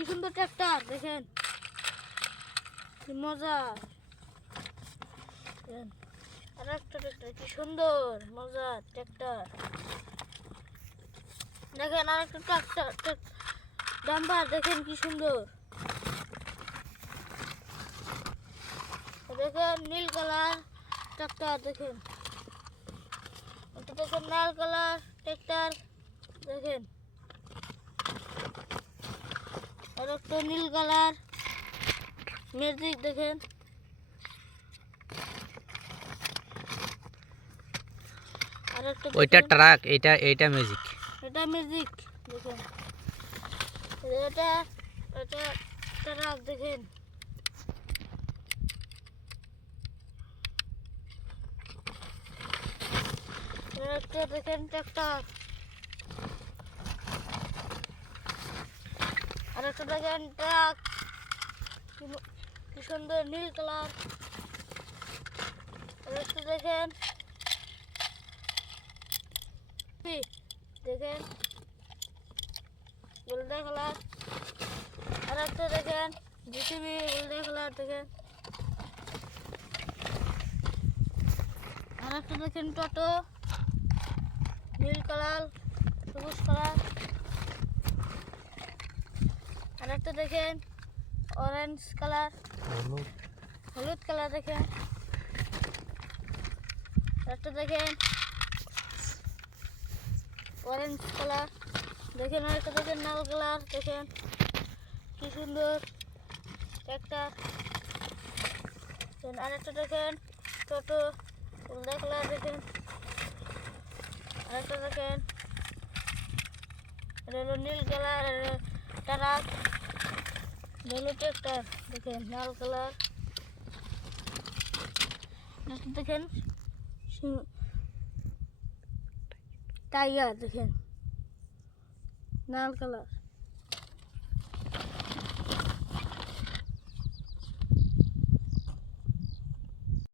কি সুন্দর ট্রাক্টর দেখেন, কি মজা। আর একটা ট্রাক্টর, কি সুন্দর মজা ট্রাক্টর। দেখেন আর একটা ট্রাক্টর ডাম্পার, দেখেন কি সুন্দর। দেখেন নীল কালার ট্রাক্টর, দেখেন এটা দেখেন লাল কালার ট্রাক্টর, দেখেন আর একটা নীল কালার ম্যাজিক, দেখেন আর একটা ওইটা ট্রাক, এটা ম্যাজিক। এটা ম্যাজিক, দেখেন এটা এটা ট্রাক, দেখেন একটা দেখেন ট্রাক্টর, আর একটা দেখেন ট্রাক, কি সুন্দর নীল কালার। আর একটা দেখেন দেখেন গোল্ডে কালার। আর একটা দেখেন জিটিভি গোল্ডে কালার, দেখেন আর একটা দেখেন টোটো নীল কালার সবুজ কালার। আর একটা দেখেন অরেঞ্জ কালার হলুদ কালার, দেখেন একটা দেখেন অরেঞ্জ কালার, দেখেন আর একটা দেখেন লাল কালার, দেখেন কি সুন্দর একটা। আর একটা দেখেন টোটো হলদা কালার, দেখেন আর একটা দেখেন এটা হলো নীল কালার ট্রাক, হলো ট্রাক্টর, দেখেন লাল কালার। দেখেন টাইগার, দেখেন লাল কালার।